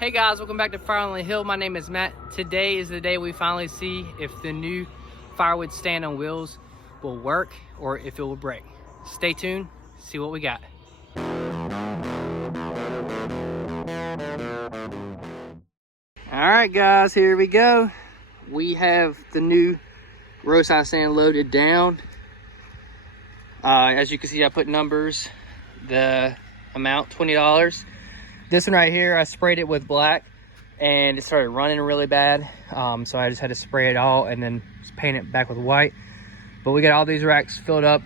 Hey guys, welcome back to Fire on the Hill. My name is Matt. Today is the day we finally see if the new Firewood stand on wheels will work or if it will break. Stay tuned, see what we got. Alright guys, here we go. We have the new Roadside stand loaded down. As you can see, I put numbers, the amount, $20. This one right here, I sprayed it with black and it started running really bad. So I just had to spray it all and then just paint it back with white. But we got all these racks filled up.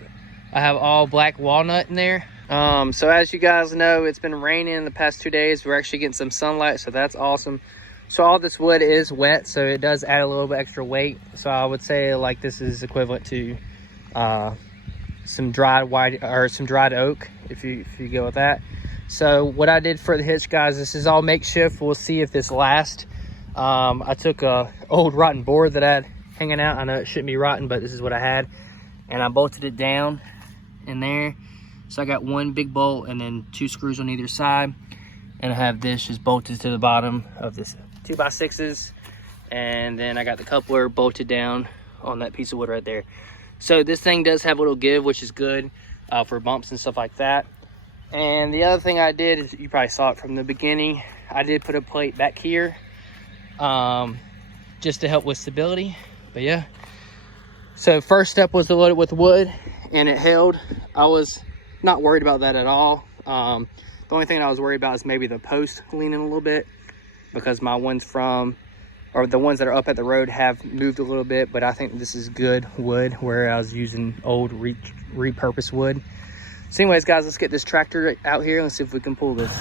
I have all black walnut in there. So as you guys know, it's been raining the past 2 days. We're actually getting some sunlight, so that's awesome. So all this wood is wet, so it does add a little bit extra weight. So I would say like this is equivalent to some dried white or some dried oak if you go with that. So what I did for the hitch, guys, this is all makeshift. We'll see if this lasts. I took a old rotten board that I had hanging out. I know it shouldn't be rotten, but this is what I had. And I bolted it down in there. So I got one big bolt and then 2 screws on either side. And I have this just bolted to the bottom of this 2x6s. And then I got the coupler bolted down on that piece of wood right there. So this thing does have a little give, which is good for bumps and stuff like that. And the other thing I did is, you probably saw it from the beginning, I did put a plate back here just to help with stability. But yeah, so first step was to load it with wood and it held. I was not worried about that at all. The only thing I was worried about is maybe the post leaning a little bit, because my ones the ones that are up at the road have moved a little bit, but I think this is good wood where I was using old repurposed wood. So anyways, guys, let's get this tractor out here and see if we can pull this.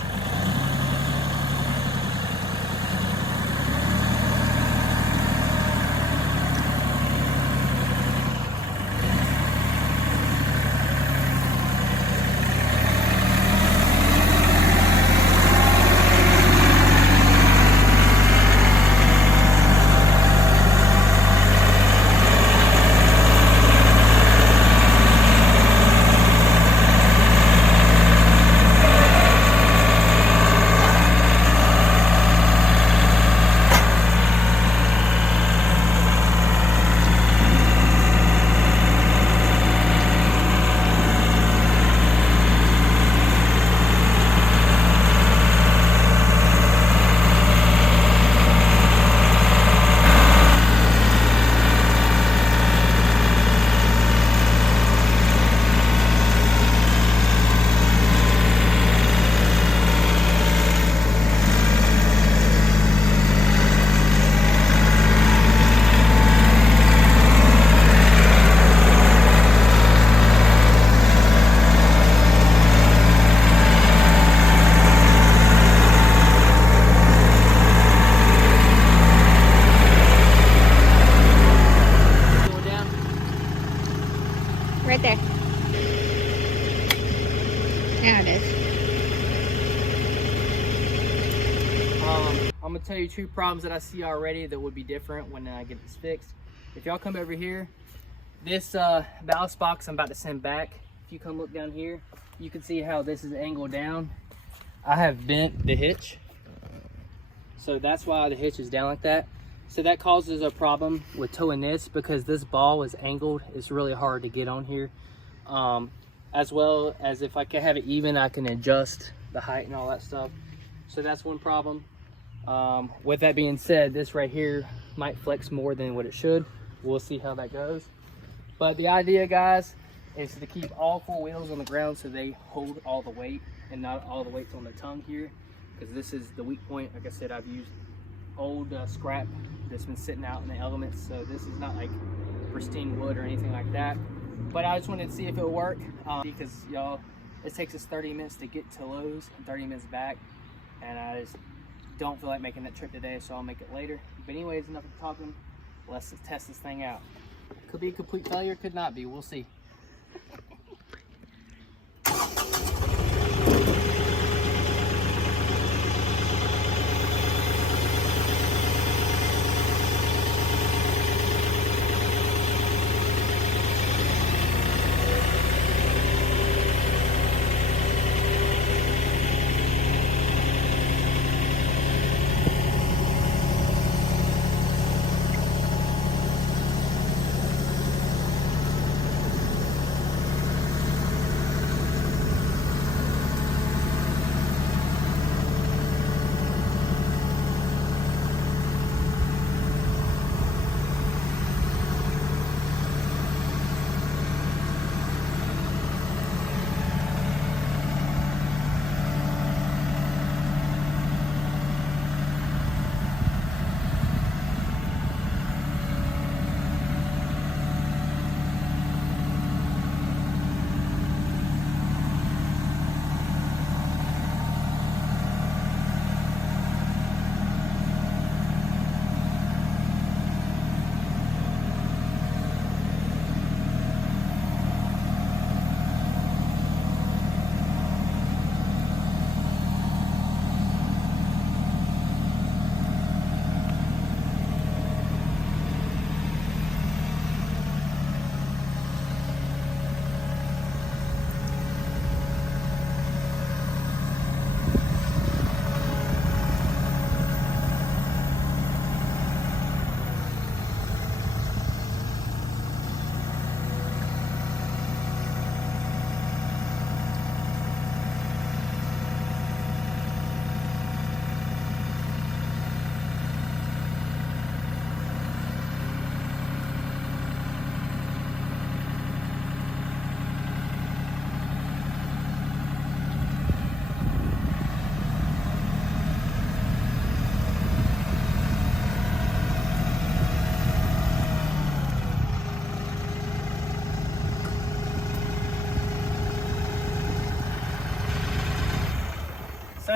Right there. Now it is. I'm gonna tell you 2 problems that I see already that would be different when I get this fixed. If y'all come over here, this ballast box I'm about to send back, if you come look down here, you can see how this is angled down. I have bent the hitch, so that's why the hitch is down like that. So that causes a problem with towing this, because this ball is angled. It's really hard to get on here. As well as if I can have it even, I can adjust the height and all that stuff. So that's one problem. With that being said, this right here might flex more than what it should. We'll see how that goes. But the idea, guys, is to keep all 4 wheels on the ground so they hold all the weight and not all the weight's on the tongue here, because this is the weak point. Like I said, I've used old scrap that's been sitting out in the elements, so this is not like pristine wood or anything like that. But I just wanted to see if it would work, because y'all, it takes us 30 minutes to get to Lowe's and 30 minutes back, and I just don't feel like making that trip today, so I'll make it later. But anyways, enough of talking. Let's test this thing out. Could be a complete failure, could not be. We'll see.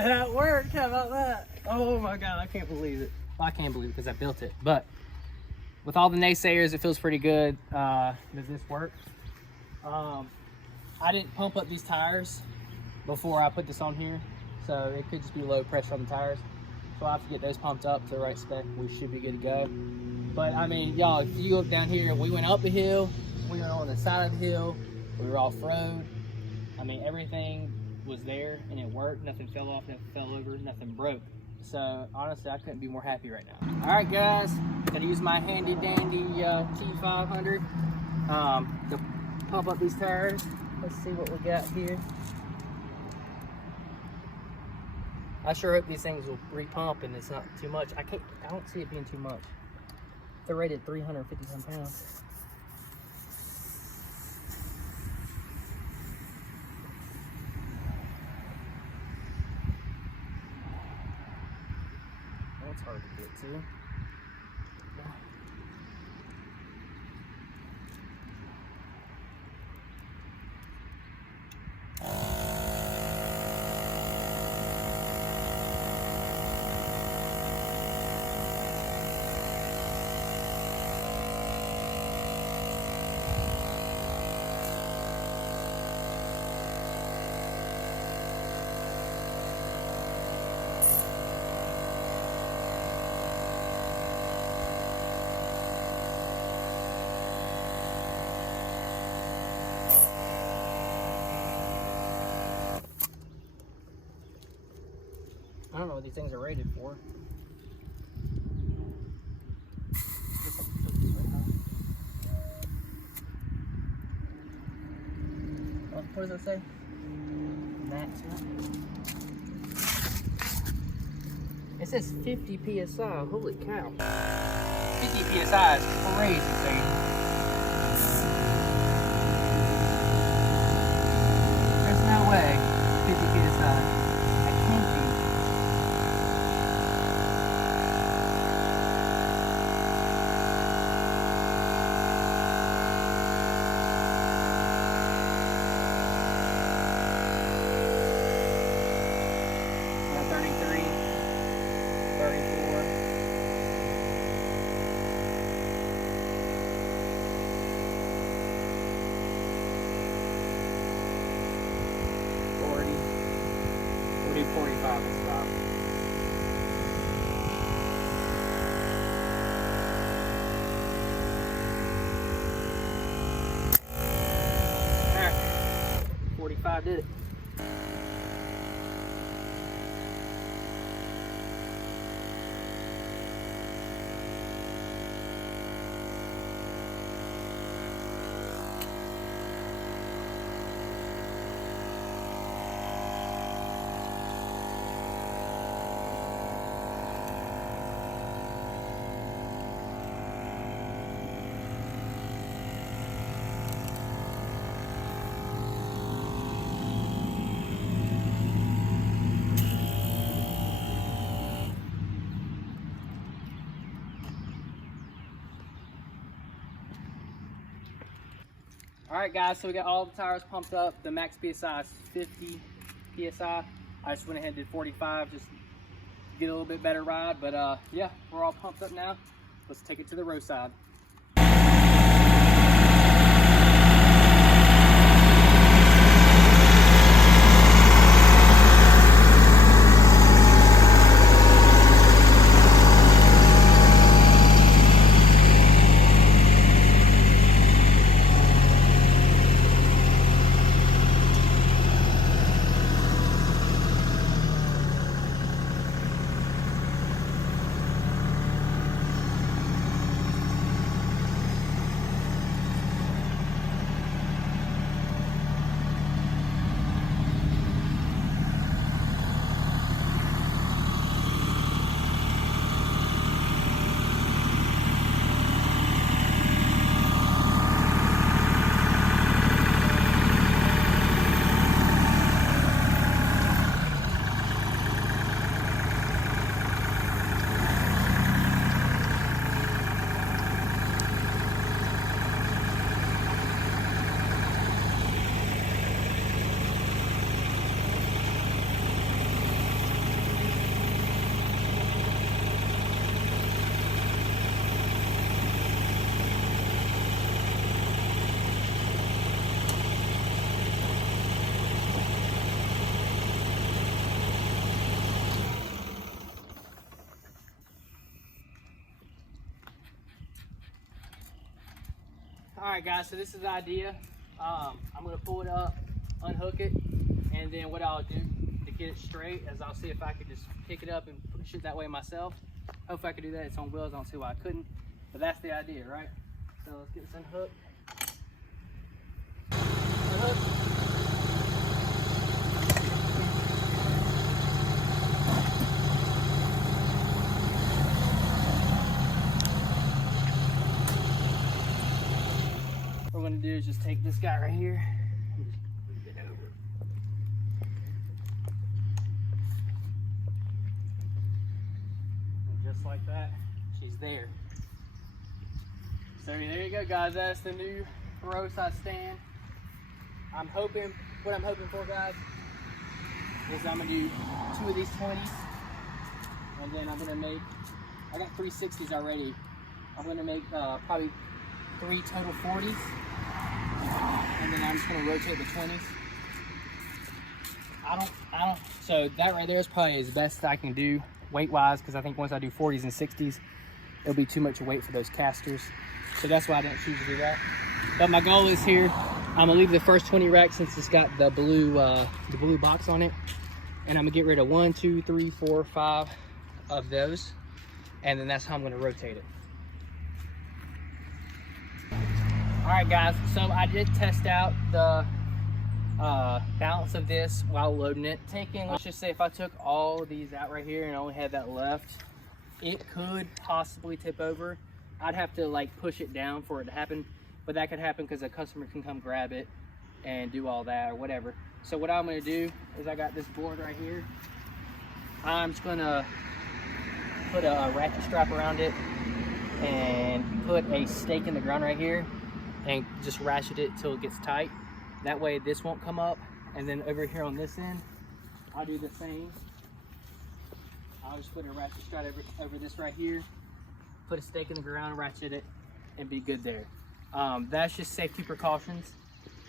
That worked. How about that? Oh my God, I can't believe it. Well, I can't believe it because I built it. But with all the naysayers, it feels pretty good. Does this work? I didn't pump up these tires before I put this on here, so it could just be low pressure on the tires. So I'll have to get those pumped up to the right spec. We should be good to go. But I mean, y'all, if you look down here, we went up the hill, we went on the side of the hill, we were off-road. I mean, everything was there and it worked. Nothing fell off, nothing fell over, nothing broke. So honestly, I couldn't be more happy right now. All right, guys, gonna use my handy dandy T500 to pump up these tires. Let's see what we got here. I sure hope these things will repump and it's not too much. I don't see it being too much. They're rated 350 some pounds. That's hard to get to. I don't know what these things are rated for. What does it say? Max. It says 50 PSI. Holy cow. 50 PSI is crazy thing. There's no way 50 PSI. That can't be. We'll do 45 and stop. Alright, 45 did it. Alright guys, so we got all the tires pumped up. The max PSI is 50 PSI. I just went ahead and did 45 just to get a little bit better ride. But yeah, we're all pumped up now. Let's take it to the roadside. All right, guys, so this is the idea. I'm gonna pull it up, unhook it, and then what I'll do to get it straight is I'll see if I could just pick it up and push it that way myself. Hopefully I could do that. It's on wheels. I don't see why I couldn't, but that's the idea, right? So let's get this unhooked. What we're gonna do is just take this guy right here and just move it over. And just like that, she's there. So there you go, guys. That's the new roadside stand. What I'm hoping for, guys, is I'm gonna do 2 of these 20s, and then I'm gonna make, I got 3 60s already. I'm gonna make probably 3 total 40s, and then I'm just gonna rotate the 20s. So that right there is probably as best I can do weight-wise, because I think once I do 40s and 60s, it'll be too much weight for those casters. So that's why I didn't choose to do that. But my goal is here, I'm gonna leave the first 20 rack since it's got the blue box on it, and I'm gonna get rid of 1, 2, 3, 4, 5 of those, and then that's how I'm gonna rotate it. All right, guys, so I did test out the balance of this while loading it. Let's just say if I took all of these out right here and only had that left, it could possibly tip over. I'd have to like push it down for it to happen, but that could happen because a customer can come grab it and do all that or whatever. So what I'm gonna do is I got this board right here. I'm just gonna put a ratchet strap around it and put a stake in the ground right here and just ratchet it till it gets tight. That way this won't come up. And then over here on this end, I'll do the same. I'll just put a ratchet strap over this right here, put a stake in the ground, ratchet it, and be good there. That's just safety precautions.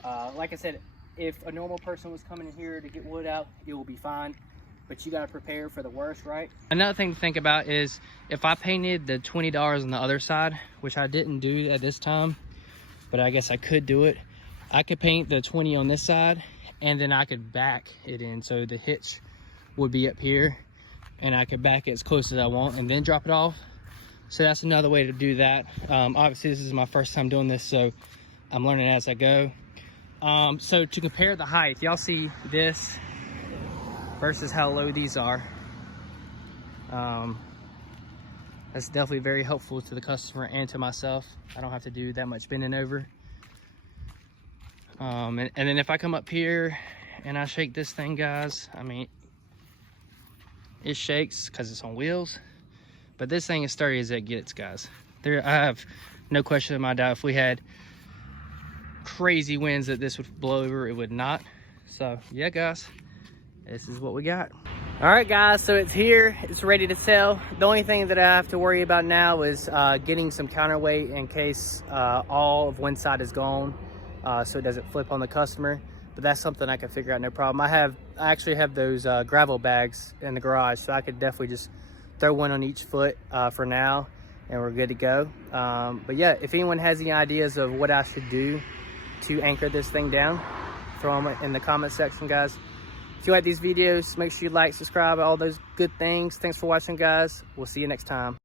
Like I said, if a normal person was coming in here to get wood out, it will be fine, but you gotta prepare for the worst, right? Another thing to think about is if I painted the $20 on the other side, which I didn't do at this time, but I guess I could do it. I could paint the 20 on this side, and then I could back it in. So the hitch would be up here, and I could back it as close as I want and then drop it off. So that's another way to do that. Obviously this is my first time doing this, so I'm learning as I go. So to compare the height, y'all see this versus how low these are. That's definitely very helpful to the customer and to myself. I don't have to do that much bending over. And then if I come up here and I shake this thing, guys, I mean, it shakes because it's on wheels, but this thing is sturdy as it gets, guys. I have no question in my doubt if we had crazy winds that this would blow over, it would not. So yeah, guys, this is what we got. All right, guys, so it's here, it's ready to sell. The only thing that I have to worry about now is getting some counterweight in case all of one side is gone, so it doesn't flip on the customer. But that's something I can figure out, no problem. I actually have those gravel bags in the garage, so I could definitely just throw one on each foot for now, and we're good to go. But yeah, if anyone has any ideas of what I should do to anchor this thing down, throw them in the comment section, guys. If you like these videos, make sure you like, subscribe, all those good things. Thanks for watching, guys. We'll see you next time.